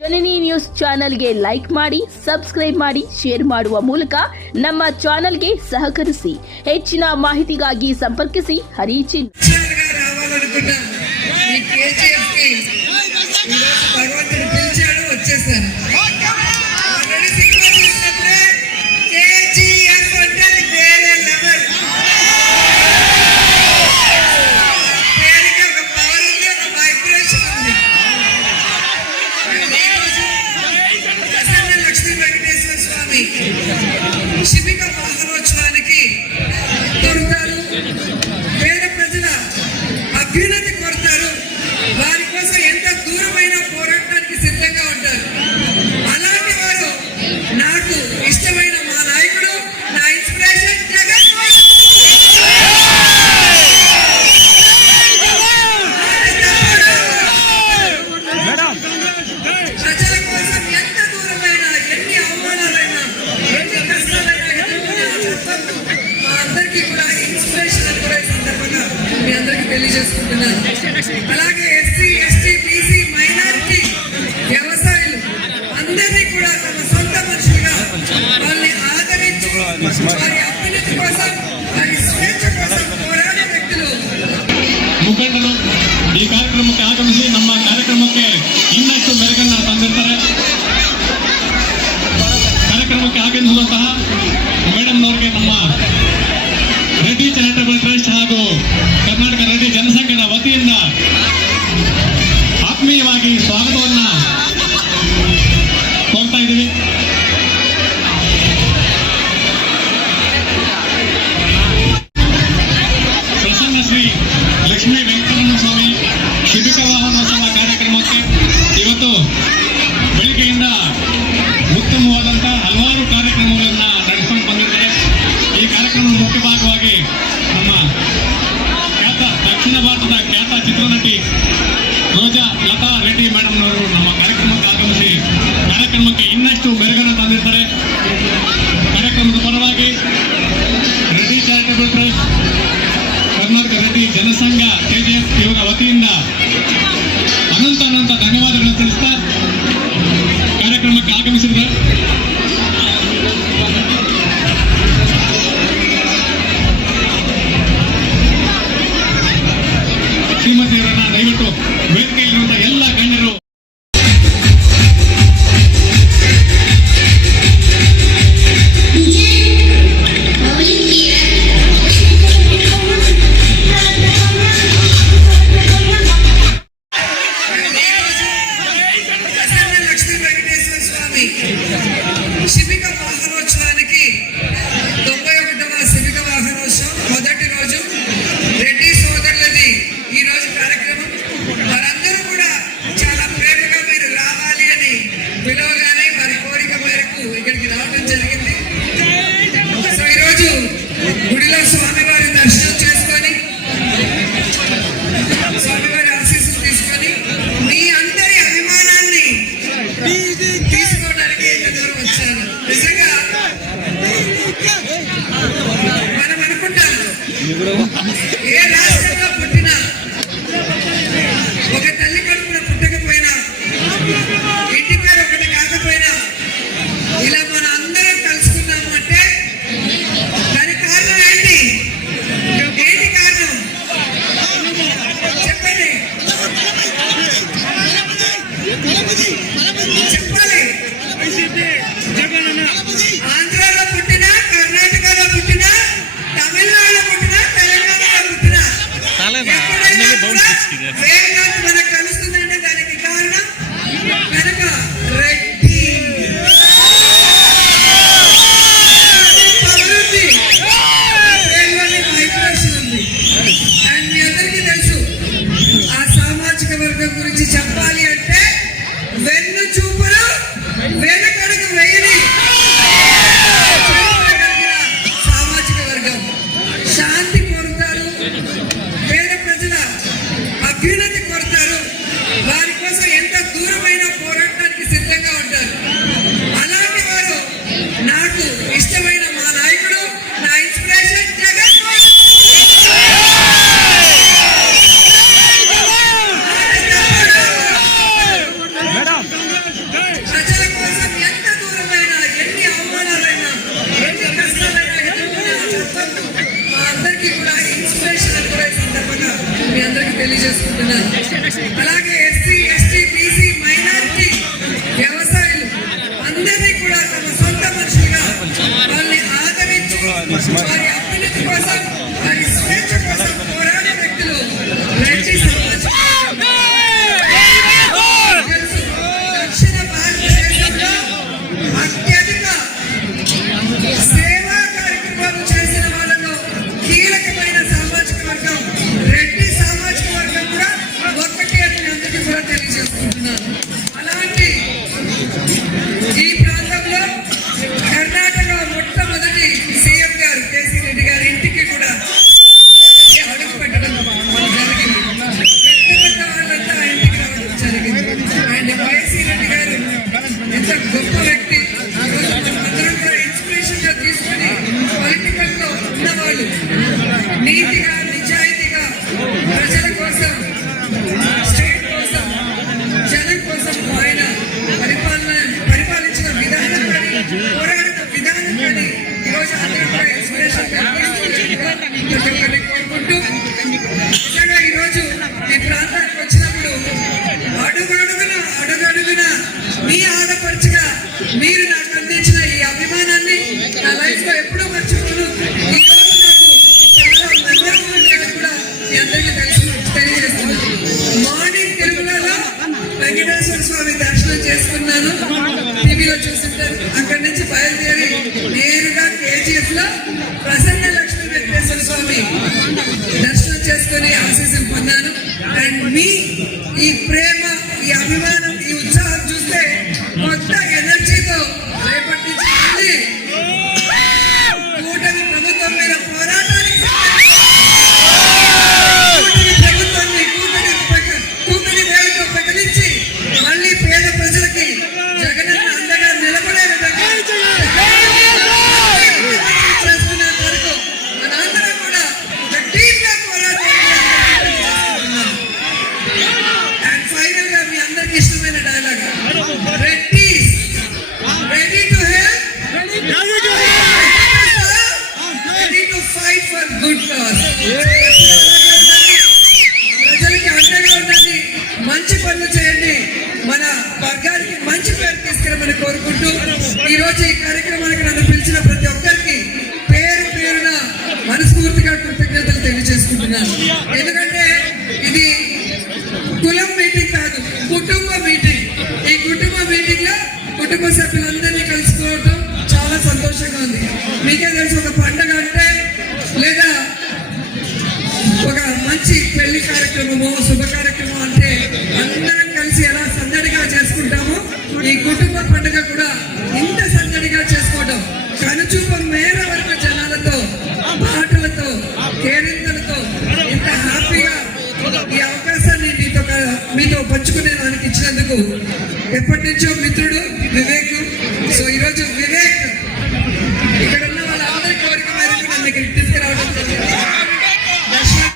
ಜನನಿ news ಚಾನೆಲ್ಗೆ like ಮಾಡಿ, subscribe ಮಾಡಿ, ಶೇರ್ ಮಾಡುವ ಮೂಲಕ ನಮ್ಮ ಚಾನೆಲ್ಗೆ ಸಹಕರಿಸಿ. ಹೆಚ್ಚಿನ ಮಾಹಿತಿಗಾಗಿ ಸಂಪರ್ಕಿಸಿ ಹರಿಚಿನ್. శిబిక మహోత్సవానికి కోరుతారు. పేద ప్రజల అభ్యున్నతి కోరుతారు. వారి కోసం ఎంత దూరమైన పోరాటానికి సిద్ధంగా ఉంటారు. అలాంటి వారు నాకు ఇష్టమైన మా నాయకుడు, నా ఇన్స్పిరేషన్ జగన్. ప్రజల కోసం ఎంత దూరమైన, ఎన్ని అవమానాలైనా, ఎన్ని కష్టాలైనా మా అందరికీ కూడా ఇన్స్పిరేషన్ కూడా ఈ సందర్భంగా మీ అందరికీ తెలియజేసుకుంటున్నాను. అలాగే ఎస్సీ, ఎస్టీ, బీసీ, మైనారిటీ, వ్యవసాయులు అందరినీ కూడా తమ సొంత మనుషులుగా వాళ్ళని ఆదరించి వారి అభ్యున్నతి కోసం, వారి స్వేచ్ఛ కోసం పోరాడే వ్యక్తులు ಮುಖಂಡರು ಈ ಕಾರ್ಯಕ್ರಮಕ್ಕೆ ಆಗಮಿಸಿ ನಮ್ಮ ಕಾರ್ಯಕ್ರಮಕ್ಕೆ ಇನ್ನಷ್ಟು ಮೆರುಗನ್ನು ತಂದಿರ್ತಾರೆ. ಕಾರ್ಯಕ್ರಮಕ್ಕೆ ಆಗಮಿಸುವಂತಹ ಮೇಡಮ್ನವರಿಗೆ ನಮ್ಮ ರೆಡ್ಡಿ ಚಾರಿಟಬಲ್ ಟ್ರಸ್ಟ್ ಹಾಗೂ ಕರ್ನಾಟಕ ರೆಡ್ಡಿ ಜನಸಂಘದ ವತಿಯಿಂದ ಆತ್ಮೀಯವಾಗಿ ಸ್ವಾಗತವನ್ನ ಕೋರ್ತಾ ಇದ್ದೀವಿ. ಪ್ರಸನ್ನ ಶ್ರೀ ಲಕ್ಷ್ಮೀ ವೆಂಕಟರಮಣ ಸ್ವಾಮಿ ಶಿಬಿಕ ವಾಹನೋತ್ಸವ ಕಾರ್ಯಕ್ರಮಕ್ಕೆ ಇವತ್ತು ಬೆಳಿಗ್ಗೆಯಿಂದ ಉತ್ತಮವಾದಂತಹ ಹಲವಾರು ಕಾರ್ಯಕ್ರಮಗಳನ್ನು ನಡೆಸಿಕೊಂಡು ಬಂದಿದ್ದಾರೆ. ಈ ಕಾರ್ಯಕ್ರಮದ ಮುಖ್ಯ ಭಾಗವಾಗಿ ನಮ್ಮ ಖ್ಯಾತ ದಕ್ಷಿಣ ಭಾರತದ ಖ್ಯಾತ ಚಿತ್ರನಟಿ ರೋಜಾ ಲತಾ ರೆಡ್ಡಿ ಮೇಡಮ್ನವರು ನಮ್ಮ ಕಾರ್ಯಕ್ರಮಕ್ಕೆ ಆಗಮಿಸಿ ಕಾರ್ಯಕ್ರಮಕ್ಕೆ ಇನ್ನಷ್ಟು ಮೆರುಗನ್ನು ತಂದಿರ್ತಾರೆ. ಕಾರ್ಯಕ್ರಮದ ಪರವಾಗಿ Reddy charitable trust, Karnataka Reddy Janasangha KGF ಇವರ ವತಿಯಿಂದ ಅನಂತ ಧನ್ಯವಾದಗಳನ್ನು ತಿಳಿಸ್ತಾ ಕಾರ್ಯಕ್ರಮಕ್ಕೆ ಆಗಮಿಸಿದ್ದಾರೆ. ಶ್ರೀಮತಿಯವರನ್ನ ದಯವಿಟ್ಟು ವೇದಿಕೆಯಲ್ಲಿರುವಂತಹ ಎಲ್ಲ ಗಣ್ಯರು శిబిక వాహనోత్సవానికి 91వ శిబిక వాహనోత్సవం మొదటి రోజు రెడ్డి సోదరులది ఈ రోజు కార్యక్రమం. వారందరూ కూడా చాలా ప్రేమగా మీరు రావాలి అని పిలవగానే వారి కోరిక మేరకు ఇక్కడికి రావడం జరిగింది. సో ఈరోజు గుడిలో స్వామివారి దర్శనం చేసుకొని, స్వామివారి ఆశీస్సులు తీసుకొని, మీ అందరి అభిమానాన్ని తీసుకోవడానికి ఎదురు వచ్చాను. నిజంగా మనం అనుకుంటాం ఏ రాష్ట్రంలో పుట్టినా, ఒక తల్లి కడుపున పుట్టకపోయినా, ఇంటి పేరు ఒకటి కాకపోయినా, ఇలా మన అందరం కలుసుకున్నాము అంటే దానికి కారణం ఏంటి? ఏంటి కారణం చెప్పండి, చెప్పాలి. ఆంధ్రాలో పుట్టినా, కర్ణాటకలో పుట్టినా, తమిళనాడులో పుట్టినా, తెలంగాణలో పుట్టినా అలాగే ఎస్సీ ఎస్టీ బీసీ మైనారిటీ వ్యవసాయులు అందరినీ కూడా తమ సొంత మనుషులుగా వాళ్ళని ఆదరించి వారి అభ్యున్నతి కోసం వారి స్వేచ్ఛ కోసం పోరాడే వ్యక్తులు రెడ్డి సమాజం. తెలుసు, దక్షిణ భారతదేశంలో అత్యధిక సేవా కార్యక్రమాలు చేసిన వాళ్ళలో కీలకమైన సామాజిక వర్గం రెడ్డి సామాజిక వర్గం కూడా ఒక్కటి అని మీ అందరికీ కూడా తెలియజేసుకుంటున్నాను. అలాంటి ఈ ప్రాంతంలో కర్ణాటక మొట్టమొదటి సీఎం గారు కేసీ రెడ్డి గారి ఇంటికి కూడా అడుగు పెట్టడం జరిగింది. పెద్ద పెద్ద వాళ్ళంతా ఆ ఇంటికి రావడం జరిగింది. అండ్ కేసీ రెడ్డి గారు ఎంత గొప్ప వ్యక్తి. ఈరోజు అందరం కూడా ఇన్స్పిరేషన్ గా తీసుకుని పొలిటికల్ లో ఉన్నవాళ్ళు నీతిగా నిజాయితీగా ప్రజల కోసం స్టేట్ కోసం జనం కోసం ఆయన పరిపాలించిన విధానం కానీ పోరాడిన విధానం కానీ ఈరోజు అందరూ కూడా ఇన్స్పిరేషన్ గా తీసుకుని కోరుకుంటూ నిజంగా ఈరోజు ఈ ప్రాంతానికి వచ్చినప్పుడు అడుగడుగున మీ ఆడపడుచుగా మీరు నాకు అందించిన ఈ అభిమానాన్ని నా లైఫ్ లో ఎప్పుడూ మర్చిపోను. ఈ రోజు నాకు చాలా మెమరబుల్ కూడా మీ అందరికీ తెలియజేస్తున్నాను. మార్నింగ్ తిరుమలలో వెంకటేశ్వర స్వామి దర్శనం చేసుకున్నాను. టీవీలో చూస్తుంటారు. అక్కడి నుంచి బయలుదేరి నేరుగా కేజీఎఫ్ లో ప్రసన్న లక్ష్మీ వెంకటేశ్వర స్వామి దర్శనం చేసుకుని ఆశీస్సులు పొందాను. అండ్ మీ ఈ ప్రేమ, ఈ అభిమానం, ఈ ఉత్సాహం చూస్తే కొత్త ఎనర్జీతో రేపటి నుంచి మళ్ళీ కూటమి ప్రభుత్వం మీద పోరాటానికి కూటమి ప్రభుత్వాన్ని కూటమి వేలతో ప్రకటించి మళ్ళీ పేద ప్రజలకి జగనన్న అండగా నిలబడే విధంగా చేస్తున్న వరకు మనందరం కూడా ఒక టీమ్ గా పోరాటానికి అండ్ ఫైనల్ గా మీ అందరికి ఇష్టమైన dialogue, Reddys ready to help, ready to fight for good cause. ప్రజలకి అండగా ఉండండి, మంచి పనులు చేయండి, మన వర్గానికి మంచి పేరు తీసుకురమని కోరుకుంటూ ఈ రోజు ఈ కార్యక్రమానికి నన్ను పిలిచిన ప్రతి ఒక్కరికి పేరు పేరున మనస్ఫూర్తిగా కృతజ్ఞతలు తెలియజేసుకుంటున్నాను. ఎందుకంటే ఇది కులం మీటింగ్ కాదు, కుటుంబ మీటింగ్. ఈ కుటుంబ మీటింగ్ లో కుటుంబ సభ్యులందరినీ కలుసుకోవడం చాలా సంతోషంగా ఉంది. మీకే తెలుసు, ఒక పండగ అంటే లేదా ఒక మంచి పెళ్లి కార్యక్రమము, శుభ కార్యక్రమం అంటే అందరం కలిసి ఎలా సందడిగా చేసుకుంటామో ఈ కుటుంబ పండుగ కూడా ఇంత సందడిగా చేసుకోవడం, కనుచూప మేర వరకు జనాలతో, పాటలతో, కేరింతలతో ఇంత హ్యాపీగా ఈ అవకాశాన్ని మీతో పంచుకునే దానికి ఇచ్చినందుకు ఎప్పటి నుంచో మిత్రుడు వివేక్. సో ఈరోజు